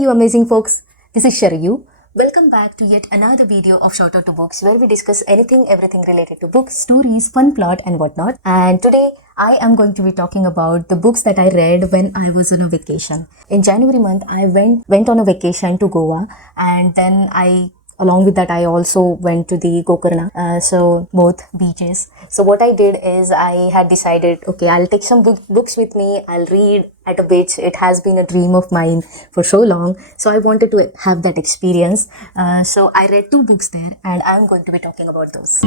you amazing folks, this is Sharayu. Welcome back to yet another video of Shout Out to Books where we discuss anything, everything related to books, stories, fun plot and whatnot. And today I am going to be talking about the books that I read when I was on a vacation. In January month, I went on a vacation to Goa, and then along with that, I also went to the Gokarna, so both beaches. So what I did is I had decided, okay, I'll take some books with me, I'll read at a beach. It has been a dream of mine for so long. So I wanted to have that experience. So I read 2 books there and I'm going to be talking about those.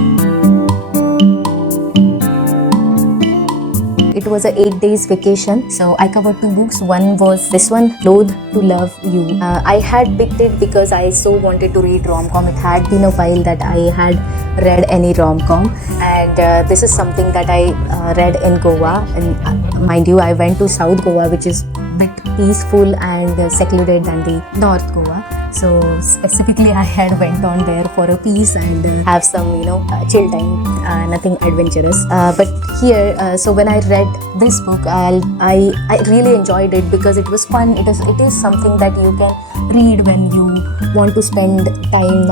It was a 8 days vacation, so I covered 2 books. One was this one, Lothe To Love You. I had picked it because I so wanted to read rom-com. It had been a while that I had read any rom-com, and this is something that I read in Goa. And mind you, I went to South Goa, which is a bit peaceful and secluded than the North Goa. So specifically I had went on there for a piece and have some chill time, nothing adventurous, but here so when I read this book, I really enjoyed it because it was fun. It is something that you can read when you want to spend time,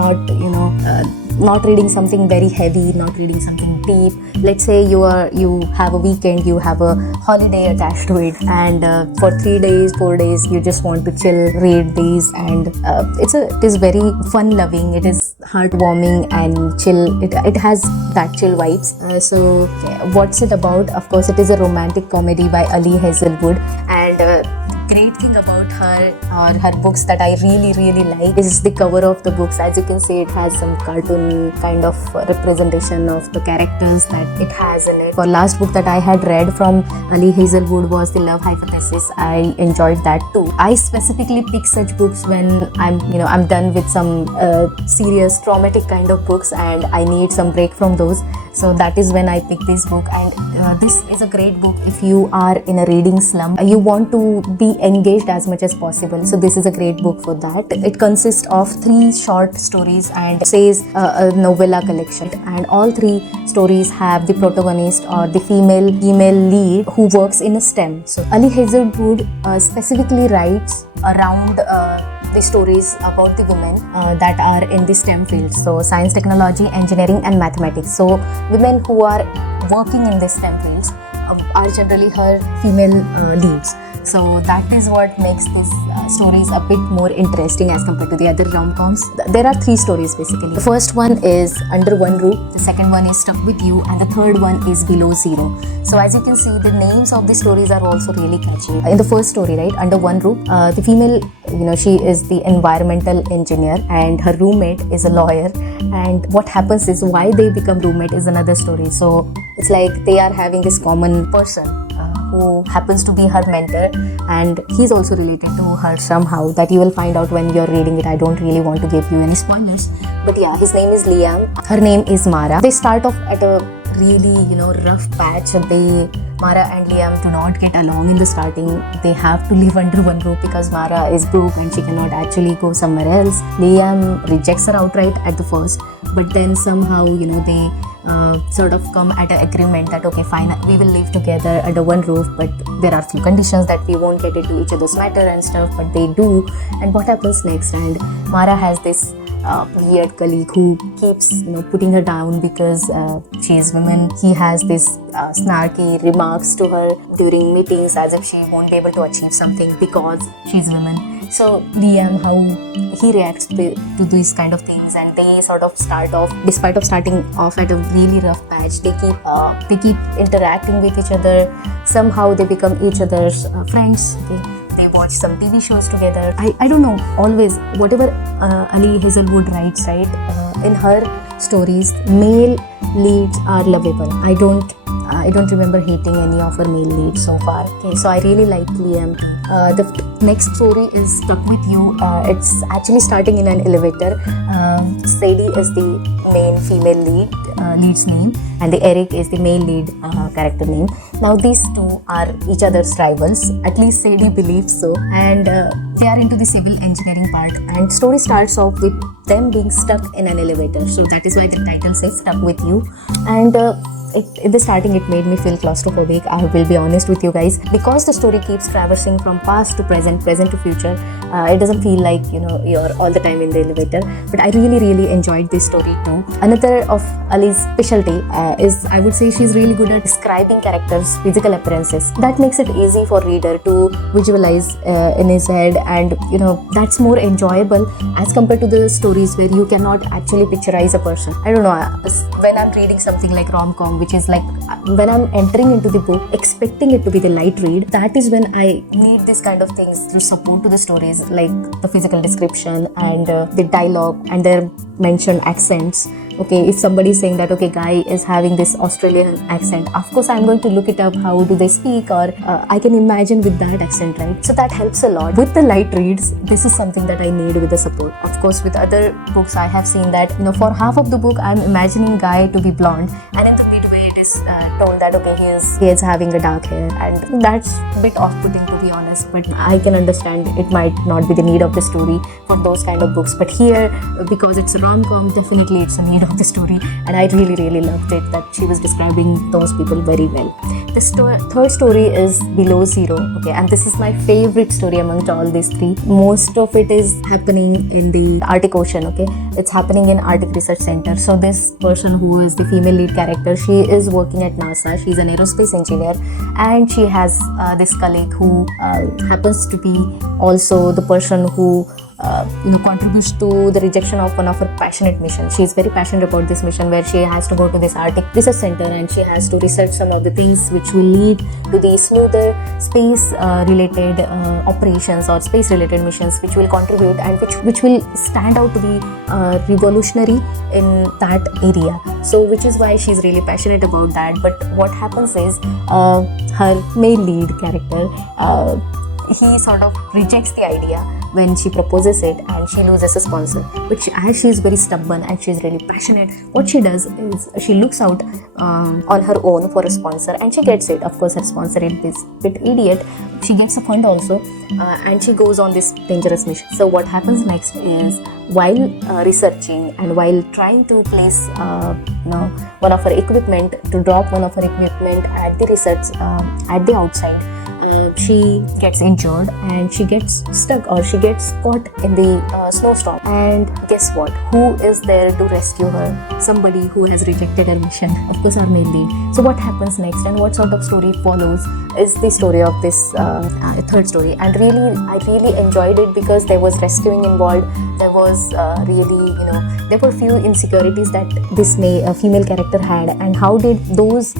not reading something very heavy, not reading something deep. Let's say you have a weekend, you have a holiday attached to it, and for 3 days, 4 days, you just want to chill, read these, and it is very fun loving. It is heartwarming and chill. It has that chill vibes. So what's it about? Of course, it is a romantic comedy by Ali Hazelwood, and great thing about her books that I really like is the cover of the books. As you can see, it has some cartoon kind of representation of the characters that it has in it. For last book that I had read from Ali Hazelwood was The Love Hypothesis. I enjoyed that too. I specifically pick such books when I'm done with some serious traumatic kind of books and I need some break from those. So that is when I pick this book, and this is a great book if you are in a reading slump. You want to be engaged as much as possible. So this is a great book for that. It consists of 3 short stories and says a novella collection. And all 3 stories have the protagonist or the female lead who works in a STEM. So Ali Hazelwood specifically writes around the stories about the women that are in the STEM fields, so science, technology, engineering and mathematics. So women who are working in the STEM fields are generally her female leads. So that is what makes these stories a bit more interesting as compared to the other rom-coms. There are 3 stories basically. The first one is Under One Roof, the second one is Stuck With You, and the third one is Below Zero. So as you can see, the names of the stories are also really catchy. In the first story, right, Under One Roof, the female, she is the environmental engineer and her roommate is a lawyer. And what happens is why they become roommate is another story. So it's like they are having this common person who happens to be her mentor, and he's also related to her somehow. That you will find out when you're reading it. I don't really want to give you any spoilers, but yeah, his name is Liam, her name is Mara. They start off at a really rough patch. Mara and Liam do not get along in the starting. They have to live under one roof because Mara is broke and she cannot actually go somewhere else. Liam rejects her outright at the first, but then somehow they sort of come at an agreement that okay, fine, we will live together under one roof, but there are few conditions that we won't get into each other's matter and stuff, but they do. And what happens next? And Mara has this weird colleague who keeps putting her down because she is woman. He has this snarky remarks to her during meetings as if she won't be able to achieve something because she's woman. So Liam, how he reacts to these kind of things, and they sort of start off, despite of starting off at a really rough patch, they keep interacting with each other. Somehow they become each other's friends. They watch some TV shows together. I don't know, always whatever Ali Hazelwood writes, right, in her stories, male leads are lovable. I don't remember hating any of her male leads so far. Okay, so I really like Liam. The next story is Stuck With You. It's actually starting in an elevator. Sadie is the main female lead's name, and the Eric is the male lead character name. Now these two are each other's rivals. At least Sadie believes so, and they are into the civil engineering part. And story starts off with them being stuck in an elevator. So that is why the title says Stuck With You. And in the starting it made me feel claustrophobic. I will be honest with you guys, because the story keeps traversing from past to present, present to future. It doesn't feel like you're all the time in the elevator. But I really enjoyed this story too. Another of Ali's specialty is, I would say, she's really good at describing characters' physical appearances. That makes it easy for reader to visualize in his head, and that's more enjoyable as compared to the stories where you cannot actually picturize a person. I don't know, when I'm reading something like rom-com, which is like when I'm entering into the book expecting it to be the light read, that is when I need this kind of things to support to the stories, like the physical description and the dialogue and their mentioned accents. Okay, if somebody is saying that, okay, guy is having this Australian accent, of course I'm going to look it up, how do they speak, or I can imagine with that accent, right? So that helps a lot. With the light reads, this is something that I need with the support. Of course, with other books I have seen that, for half of the book I'm imagining guy to be blonde, and in the midway it is told that, okay, he is having a dark hair, and that's a bit off-putting, to be honest, but I can understand it might not be the need of the story for those kind of books. But here, because it's a rom-com, definitely it's a need of the story, and I really loved it that she was describing those people very well. The third story is Below Zero. Okay, and this is my favorite story amongst all these three. Most of it is happening in the Arctic Ocean. Okay, it's happening in Arctic Research Center. So this person who is the female lead character, she is working at NASA. She's an aerospace engineer, and she has this colleague who happens to be also the person who contributes to the rejection of one of her passionate missions. She is very passionate about this mission where she has to go to this Arctic Research Center, and she has to research some of the things which will lead to the smoother space related operations or space related missions, which will contribute and which will stand out to be revolutionary in that area. So which is why she's really passionate about that. But what happens is her male lead character, he sort of rejects the idea when she proposes it, and she loses a sponsor, which, as she is very stubborn and she is really passionate, what she does is she looks out on her own for a sponsor, and she gets it. Of course, her sponsor is this bit idiot. She gets a fund also, and she goes on this dangerous mission. So what happens next is, while researching and while trying to place one of her equipment, to drop one of her equipment at the research at the outside, she gets injured and she gets stuck, or she gets caught in the snowstorm. And guess what? Who is there to rescue her? Somebody who has rejected her mission. Of course, our main lead. So what happens next and what sort of story follows is the story of this third story. And I really enjoyed it because there was rescuing involved. There was there were few insecurities that this female character had, and how did those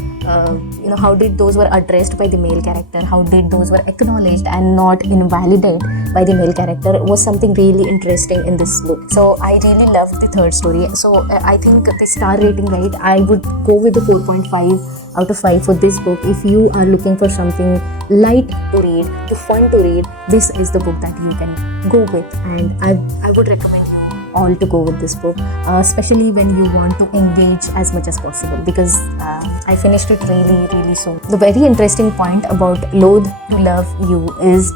were addressed by the male character, how did those were acknowledged and not invalidated by the male character, was something really interesting in this book. So I really loved the third story. So I think the star rating, right, I would go with the 4.5 out of 5 for this book. If you are looking for something light to read, fun to read, this is the book that you can go with, and I would recommend you all to go with this book, especially when you want to engage as much as possible, because I finished it really soon. The very interesting point about Lothe To Love You is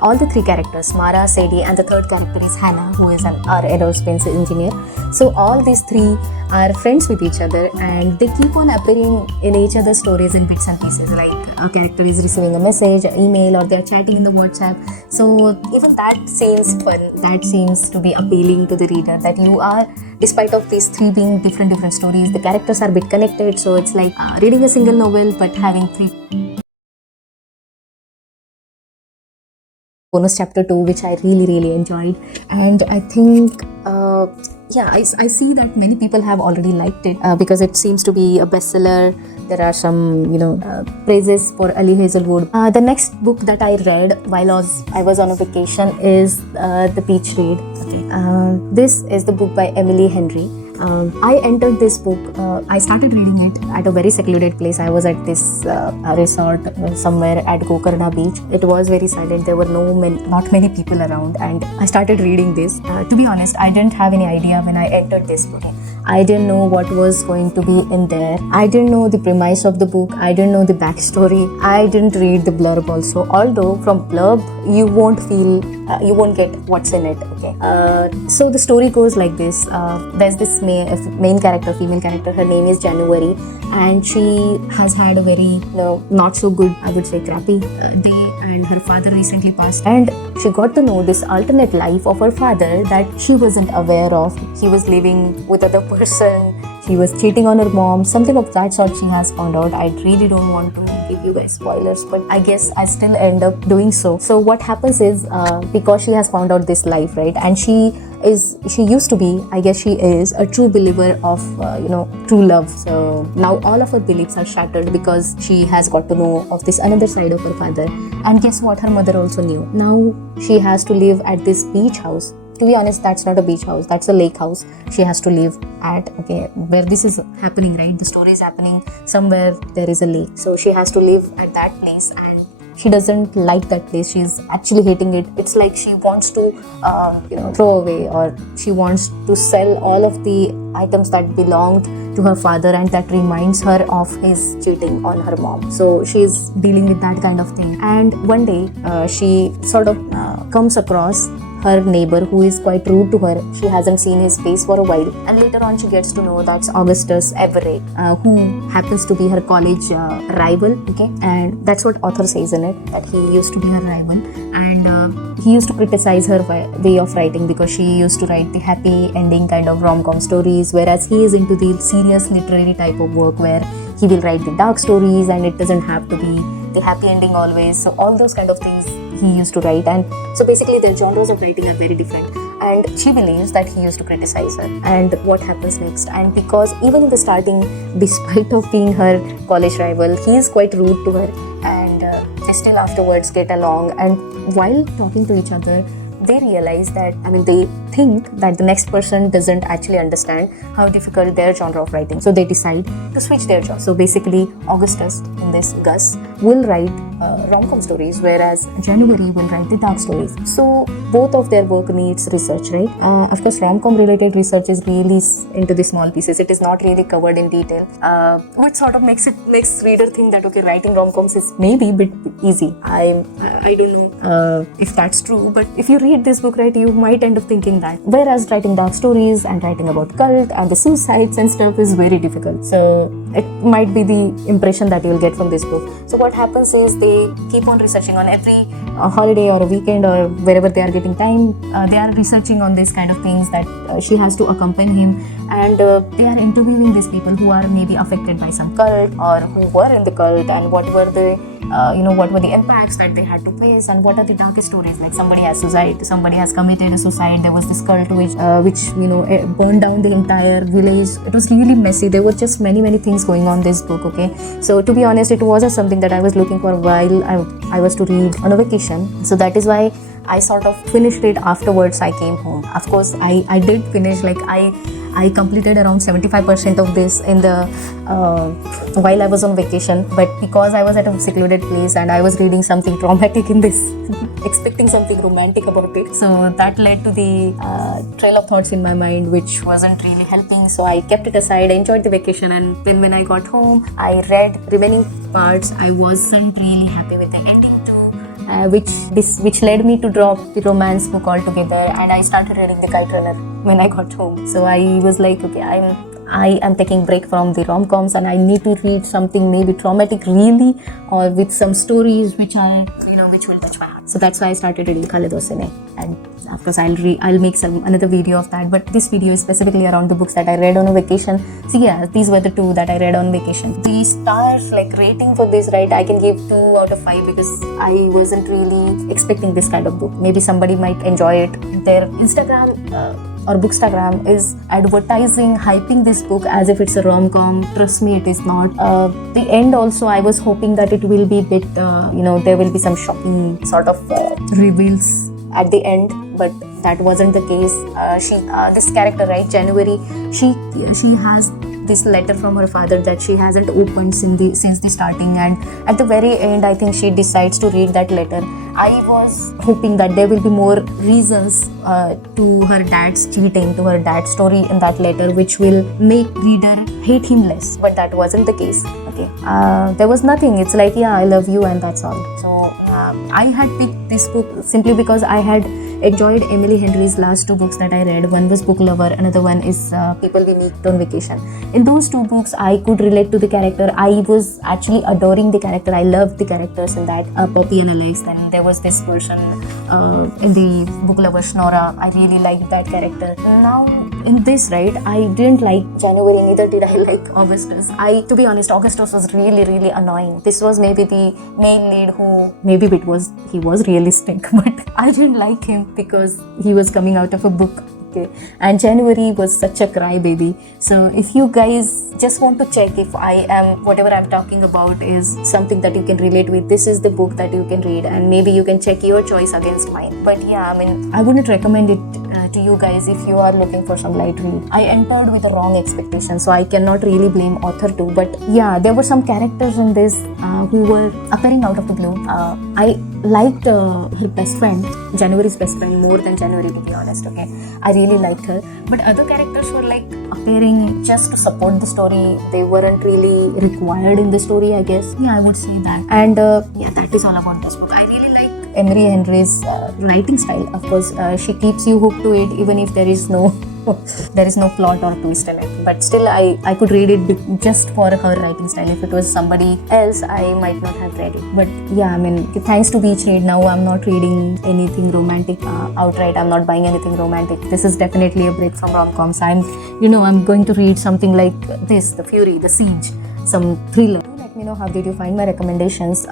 all the three characters, Mara, Sadie, and the third character is Hannah, who is our aerospace engineer. So all these three are friends with each other, and they keep on appearing in each other's stories in bits and pieces, like a character is receiving a message, an email, or they're chatting in the WhatsApp. So even that seems fun, that seems to be appealing to the reader, that you are, despite of these three being different stories, the characters are a bit connected. So it's like reading a single novel but having three bonus chapter 2, which I really enjoyed. And I think I see that many people have already liked it because it seems to be a bestseller. There are some praises for Ali Hazelwood. The next book that I read while I was on a vacation is The Peach Read. Okay. This is the book by Emily Henry. I entered this book, I started reading it at a very secluded place. I was at this resort somewhere at Gokarna beach. It was very silent. There were not many people around, and I started reading this. To be honest, I didn't have any idea when I entered this book. I didn't know what was going to be in there. I didn't know the premise of the book. I didn't know the backstory. I didn't read the blurb also. Although from blurb, you won't feel you won't get what's in it. Okay. So the story goes like this. There's this main character, female character. Her name is January, and she has had a very not so good, I would say, crappy day. And her father recently passed, and she got to know this alternate life of her father that she wasn't aware of. He was living with other person. He was cheating on her mom, something of that sort she has found out. I really don't want to give you guys spoilers, but I guess I still end up doing so. So what happens is, because she has found out this life, right, and she used to be, I guess she is, a true believer of, true love. So now all of her beliefs are shattered because she has got to know of this another side of her father. And guess what? Her mother also knew. Now she has to live at this beach house. To be honest, that's not a beach house, that's a lake house she has to live at, okay, where this is happening, right? The story is happening somewhere there is a lake. So she has to live at that place, and she doesn't like that place. She's actually hating it. It's like she wants to throw away, or she wants to sell all of the items that belonged to her father and that reminds her of his cheating on her mom. So she's dealing with that kind of thing. And one day she sort of comes across her neighbor who is quite rude to her. She hasn't seen his face for a while, and later on she gets to know that's Augustus Everett, who happens to be her college rival. Okay, and that's what author says in it, that he used to be her rival, and he used to criticize her way of writing because she used to write the happy ending kind of rom-com stories, whereas he is into the serious literary type of work where he will write the dark stories and it doesn't have to be the happy ending always. So all those kind of things he used to write, and so basically their genres of writing are very different, and she believes that he used to criticize her. And what happens next? And because even in the starting, despite of being her college rival, he is quite rude to her, and they still afterwards get along, and while talking to each other they realize that, they think that the next person doesn't actually understand how difficult their genre of writing. So they decide to switch their genre. So basically, Augustus, in this Gus, will write rom-com stories, whereas January will write the dark stories. So both of their work needs research, right? Of course, rom-com related research is really into the small pieces. It is not really covered in detail, which sort of makes reader think that, okay, writing rom-coms is maybe a bit easy. I don't know if that's true, but if you read this book, right, you might end up thinking that. Whereas writing dark stories and writing about cult and the suicides and stuff is very difficult. So it might be the impression that you'll get from this book. So what happens is they keep on researching on every holiday or a weekend or wherever they are getting time. They are researching on these kind of things that she has to accompany him, and they are interviewing these people who are maybe affected by some cult or who were in the cult, and what were the what were the impacts that they had to face, and what are the darkest stories. Like somebody has suicide, somebody has committed a suicide. There was this cult which burned down the entire village. It was really messy. There were just many things going on in this book. Okay, so to be honest, it wasn't something that I was looking for while I was to read on a vacation. So that is why I sort of finished it afterwards. I came home. Of course, I did finish. Like I completed around 75% of this in the while I was on vacation, but because I was at a secluded place and I was reading something traumatic in this, expecting something romantic about it, so that led to the trail of thoughts in my mind, which wasn't really helping. So I kept it aside. I enjoyed the vacation, and then when I got home, I read remaining parts. I wasn't really happy with the ending too. Which led me to drop the romance book altogether, and I started reading the Kite Runner when I got home. So I was like, okay, I am taking break from the rom-coms, and I need to read something maybe traumatic really, or with some stories which are which will touch my heart. So that's why I started reading Kaladosene, and of course I'll make another video of that, but this video is specifically around the books that I read on a vacation. So yeah, these were the two that I read on vacation. The stars rating for this, right, I can give 2 out of 5 because I wasn't really expecting this kind of book. Maybe somebody might enjoy it. Their Instagram or Bookstagram is advertising, hyping this book as if it's a rom-com. Trust me, it is not. The end also, I was hoping that it will be a bit, there will be some shocking sort of reveals at the end, but that wasn't the case. This character, right, January, she has this letter from her father that she hasn't opened since the starting, and at the very end I think she decides to read that letter. I was hoping that there will be more reasons to her dad's cheating, to her dad's story in that letter, which will make reader hate him less, but that wasn't the case. Okay, there was nothing. It's like, yeah, I love you and that's all. So I had picked this book simply because I had enjoyed Emily Henry's last 2 books that I read. One was Book Lover, another one is People We Meet on Vacation. In those 2 books, I could relate to the character. I was actually adoring the character. I loved the characters in that, Poppy and Alex. Then there was this person in the Book Lover, Snora. I really liked that character. Now in this, right, I didn't like January, neither did I like Augustus. To be honest, Augustus was really annoying. This was maybe the main lead who, maybe he was realistic, but I didn't like him because he was coming out of a book. Okay. And January was such a crybaby. So if you guys just want to check if whatever I'm talking about is something that you can relate with, this is the book that you can read, and maybe you can check your choice against mine. But yeah, I mean, I wouldn't recommend it to you guys if you are looking for some light read. I entered with a wrong expectation, so I cannot really blame author too. But yeah, there were some characters in this who were appearing out of the blue. I liked her best friend, January's best friend, more than January, to be honest. Okay, I really liked her, but other characters were like appearing just to support the story. They weren't really required in the story, I guess. Yeah, I would say that. And yeah, that is all about this book. I really like Emery Henry's writing style. Of course, she keeps you hooked to it even if there is no plot or twist in it. But still, I could read it just for her writing style. If it was somebody else, I might not have read it. But yeah, I mean, thanks to Beach Read, now I'm not reading anything romantic outright. I'm not buying anything romantic. This is definitely a break from rom-coms. I'm going to read something like this, The Fury, The Siege, some thriller. Do let me know how did you find my recommendations.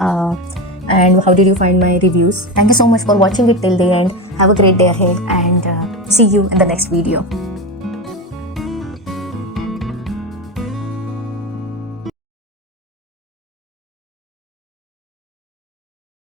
And how did you find my reviews? Thank you so much for watching it till the end. Have a great day ahead, and see you in the next video.